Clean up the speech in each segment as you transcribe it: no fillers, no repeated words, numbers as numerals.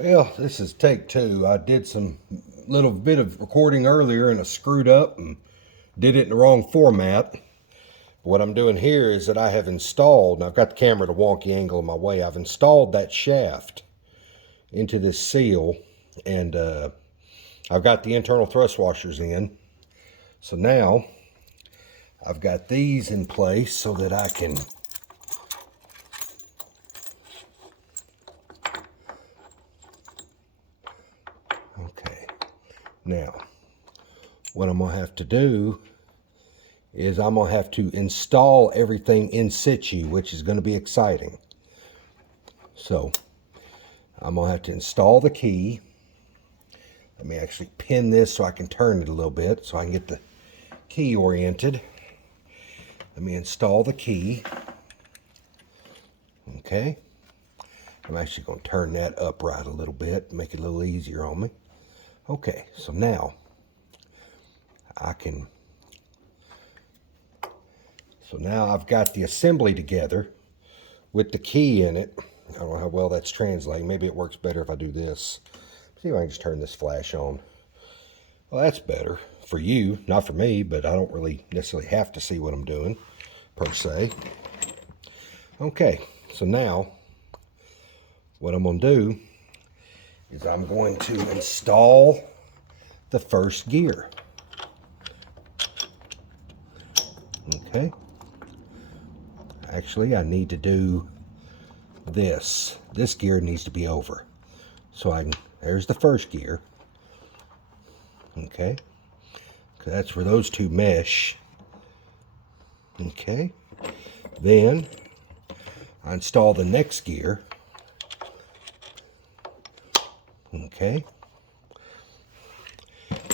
Well, this is take two. I did some little bit of recording earlier and I screwed up and did it in the wrong format. What I'm doing here is that I have installed, and I've got the camera at a wonky angle in my way, I've installed that shaft into this seal, and I've got the internal thrust washers in. So now I've got these in place so that I can now, what I'm going to have to do is I'm going to have to install everything in situ, which is going to be exciting. So, I'm going to have to install the key. Let me actually pin this so I can turn it a little bit so I can get the key oriented. Let me install the key. Okay. I'm actually going to turn that upright a little bit, make it a little easier on me. Okay, so now now I've got the assembly together with the key in it. I don't know how well that's translating. Maybe it works better if I do this. See if I can just turn this flash on. Well, that's better for you, not for me, but I don't really necessarily have to see what I'm doing, per se. Okay, so now what I'm going to do is I'm going to install the first gear. Okay. Actually, I need to do this. This gear needs to be over. So there's the first gear. Okay. That's where those two mesh. Okay. Then I install the next gear. Okay.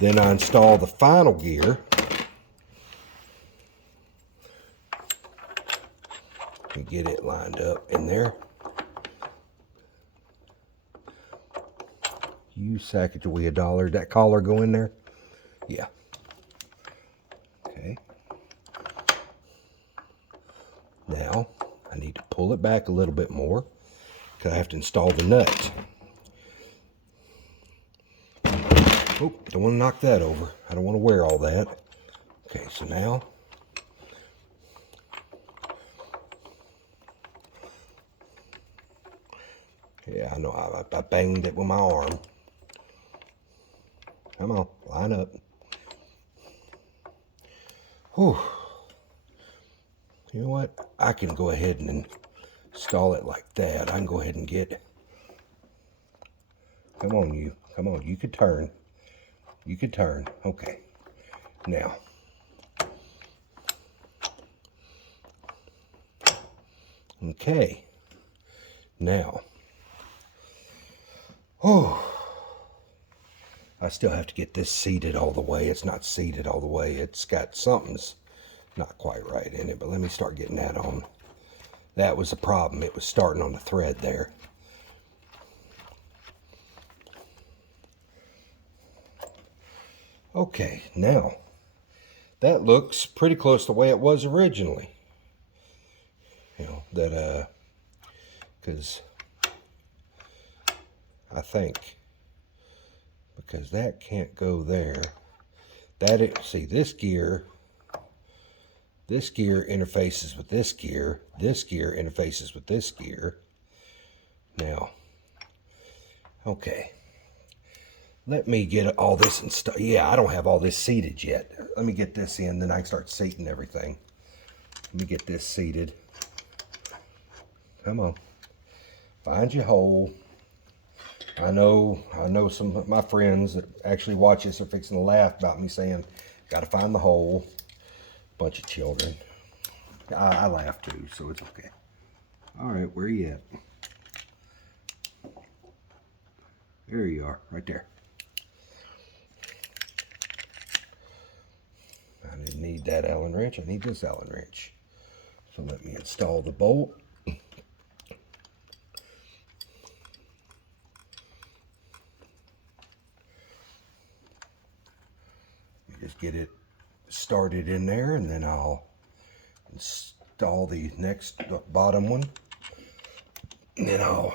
Then I install the final gear. And get it lined up in there. You Sacagawea dollar. Did that collar go in there? Yeah. Okay. Now I need to pull it back a little bit more because I have to install the nut. Oh, don't want to knock that over. I don't want to wear all that. Okay, so now yeah, I know I banged it with my arm. Come on, line up. Whew. You know what? I can go ahead and install it like that. I can go ahead and get... Come on, you. Come on, you could turn. You could turn. Okay. Now. Okay. Now. Oh. I still have to get this seated all the way. It's not seated all the way. It's got something's not quite right in it, but let me start getting that on. That was the problem. It was starting on the thread there. Okay, now that looks pretty close to the way it was originally. You know, that, because I think, because that can't go there. See, this gear interfaces with this gear interfaces with this gear. Now, okay. Let me get all this installed. Yeah, I don't have all this seated yet. Let me get this in, then I can start seating everything. Let me get this seated. Come on. Find your hole. I know some of my friends that actually watch this are fixing to laugh about me saying, gotta find the hole. Bunch of children. I laugh too, so it's okay. All right, where are you at? There you are, right there. I didn't need that Allen wrench. I need this Allen wrench. So let me install the bolt. Just get it started in there, and then I'll install the bottom one, and then I'll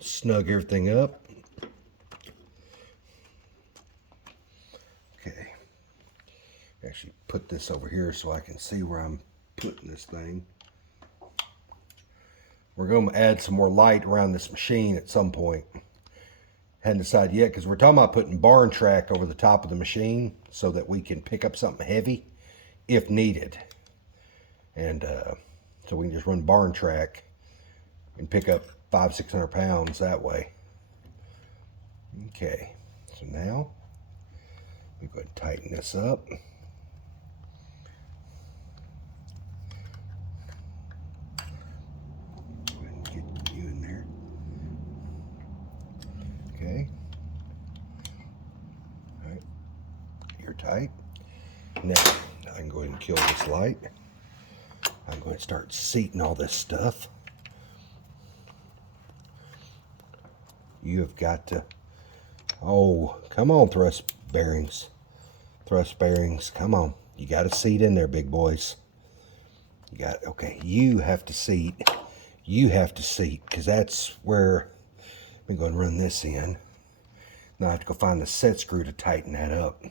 snug everything up. put this over here so I can see where I'm putting this thing. We're going to add some more light around this machine at some point. Hadn't decided yet, because we're talking about putting barn track over the top of the machine so that we can pick up something heavy if needed. And so we can just run barn track and pick up 500-600 pounds that way. Okay, so now we go ahead and tighten this up. Go ahead and get you in there. Okay. All right, you're tight. Now I can go ahead and kill this light. I'm going to start seating all this stuff. You have got to, oh, come on, thrust bearings. Thrust bearings, come on. You got to seat in there, big boys. You got, okay, you have to seat. You have to seat, because that's where, I'm going to run this in. Now I have to go find the set screw to tighten that up.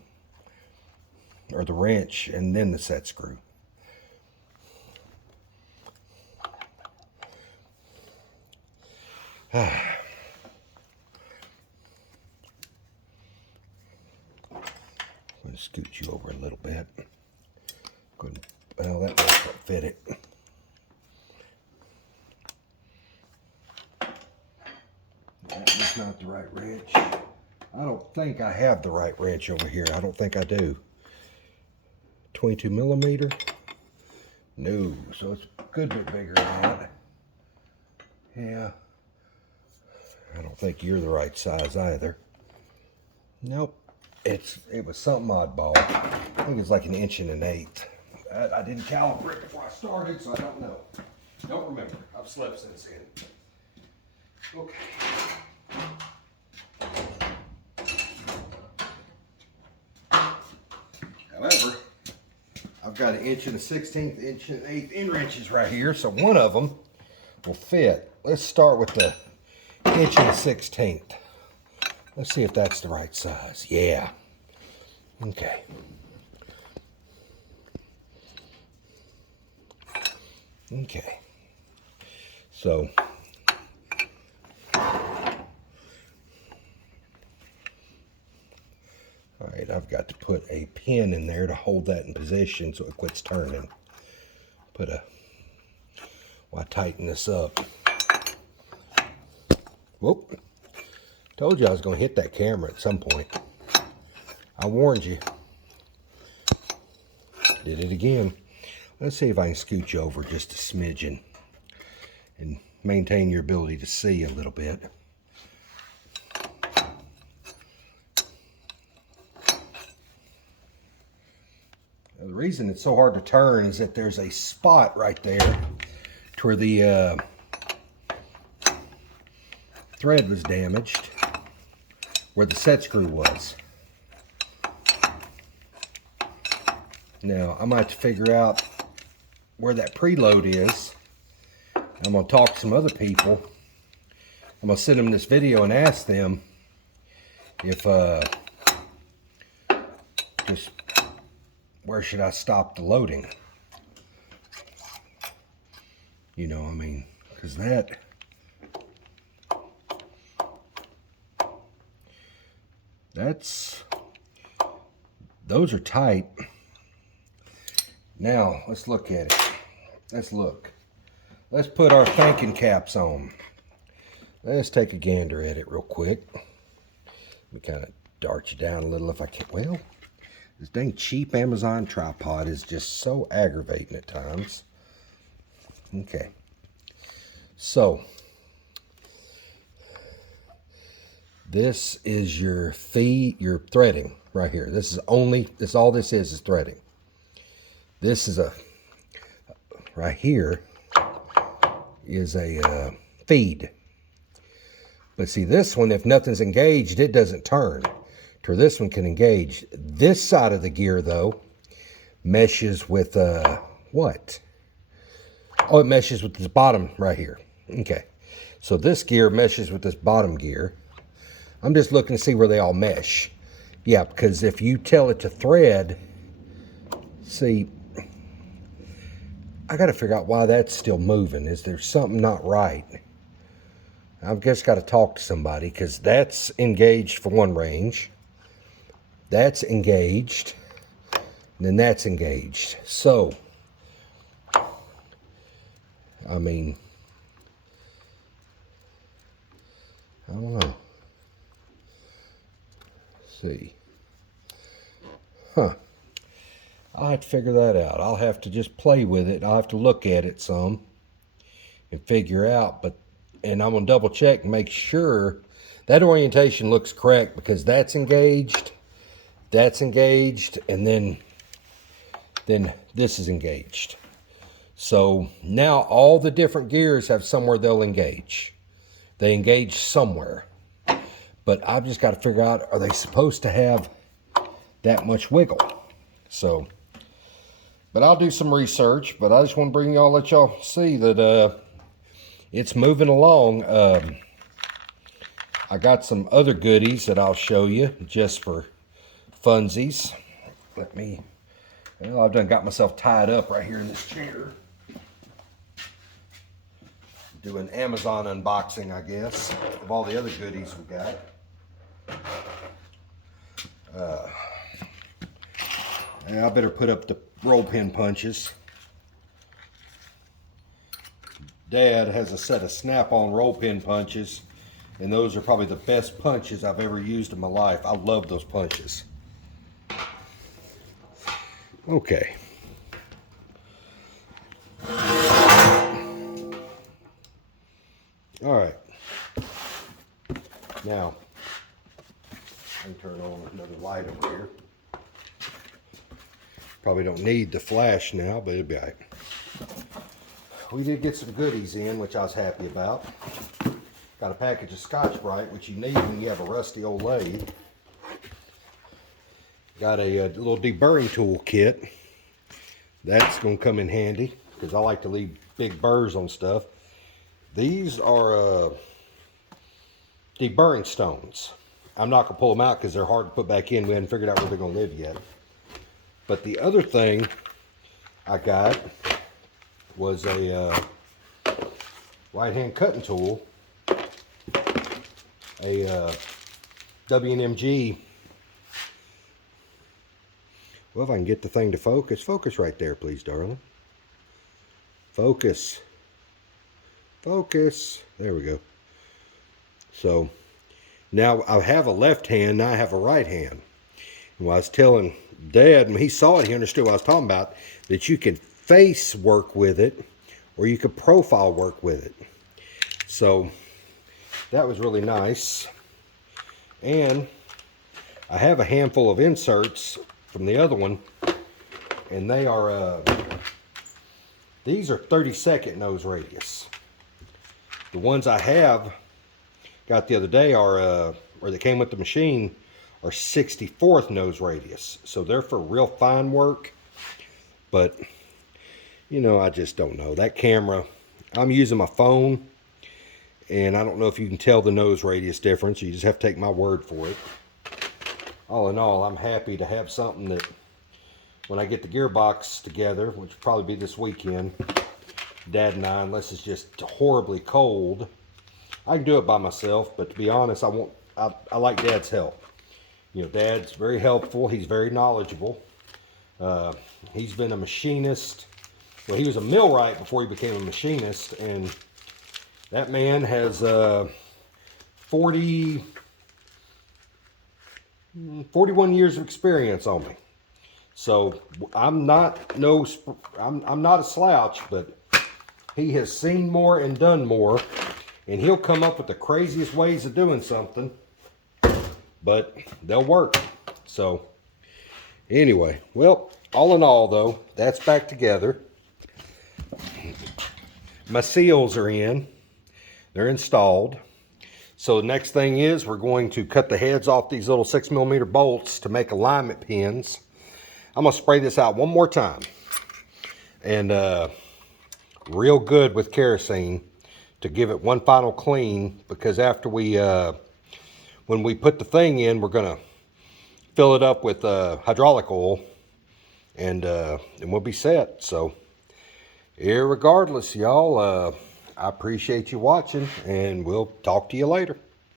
Or the wrench, and then the set screw. I'm going to scoot you over a little bit. Good. Well, that won't fit it. That was not the right wrench. I don't think I have the right wrench over here. I don't think I do. 22 millimeter? No, so it's a good bit bigger than that. Yeah. I don't think you're the right size either. Nope. It was something oddball. I think it's like 1 1/8. I didn't calibrate before I started, so I don't know. Don't remember. I've slept since then. Okay. However, I've got 1 1/16, 1 1/8 end wrenches right here, so one of them will fit. Let's start with the 1 1/16. Let's see if that's the right size. Yeah. Okay. Okay. So all right, I've got to put a pin in there to hold that in position so it quits turning. While I tighten this up. Whoop. Told you I was going to hit that camera at some point. I warned you. Did it again. Let's see if I can scoot you over just a smidgen and maintain your ability to see a little bit. Now, the reason it's so hard to turn is that there's a spot right there to where the thread was damaged, where the set screw was. Now, I might have to figure out where that preload is. I'm going to talk to some other people. I'm going to send them this video and ask them if, just where should I stop the loading? You know, I mean, because those are tight. Now, let's look at it. Let's look. Let's put our thinking caps on. Let's take a gander at it real quick. Let me kind of dart you down a little if I can. Well, this dang cheap Amazon tripod is just so aggravating at times. Okay. So, this is your feed, your threading right here. This is all this is threading. This is right here is a feed. But see, this one, if nothing's engaged, it doesn't turn. To this one can engage. This side of the gear, though, meshes with what? Oh, it meshes with this bottom right here. Okay. So this gear meshes with this bottom gear. I'm just looking to see where they all mesh. Yeah, because if you tell it to thread, See, I got to figure out why that's still moving. Is there something not right? I've just got to talk to somebody, because that's engaged for one range. That's engaged. And then that's engaged. So, I mean, I don't know. Let's see. Huh. I'll have to figure that out. I'll have to just play with it. I'll have to look at it some and figure out. And I'm going to double check and make sure that orientation looks correct, because that's engaged, and then this is engaged. So now all the different gears have somewhere they'll engage. They engage somewhere. But I've just got to figure out, are they supposed to have that much wiggle? So, but I'll do some research. But I just want to let y'all see that it's moving along. I got some other goodies that I'll show you just for funsies. I've done got myself tied up right here in this chair. Do an Amazon unboxing, I guess, of all the other goodies we got. And I better put up the roll pin punches. Dad has a set of snap-on roll pin punches, and those are probably the best punches I've ever used in my life. I love those punches. Okay. All right. Now, let me turn on another light over here. Probably don't need the flash now, but it'll be all right. We did get some goodies in, which I was happy about. Got a package of Scotch-Brite, which you need when you have a rusty old lathe. Got a little deburring tool kit. That's going to come in handy, because I like to leave big burrs on stuff. These are deburring stones. I'm not going to pull them out because they're hard to put back in. We haven't figured out where they're going to live yet. But the other thing I got was a right-hand cutting tool, a W&MG. Well, if I can get the thing to focus. Focus right there, please, darling. Focus. Focus. There we go. So, now I have a left hand, now I have a right hand. And I was telling Dad, when he saw it, he understood what I was talking about, that you can face work with it, or you could profile work with it. So, that was really nice. And I have a handful of inserts from the other one, and they are these are 32nd nose radius. The ones I have got the other day are or that came with the machine are 64th nose radius, so they're for real fine work. But you know, I just don't know. That camera, I'm using my phone, and I don't know if you can tell the nose radius difference. You just have to take my word for it. All in all, I'm happy to have something that when I get the gearbox together, which will probably be this weekend, Dad and I, unless it's just horribly cold, I can do it by myself. But to be honest, I like Dad's help. You know, Dad's very helpful. He's very knowledgeable. He's been a machinist. Well, he was a millwright before he became a machinist, and that man has 41 years of experience on me. So I'm not a slouch, but he has seen more and done more, and he'll come up with the craziest ways of doing something, but they'll work. So anyway, well, all in all though, that's back together. My seals are in. They're installed. So the next thing is we're going to cut the heads off these little 6mm bolts to make alignment pins. I'm going to spray this out one more time. And real good with kerosene to give it one final clean, because after we, when we put the thing in, we're going to fill it up with hydraulic oil and we'll be set. So irregardless, y'all, I appreciate you watching, and we'll talk to you later.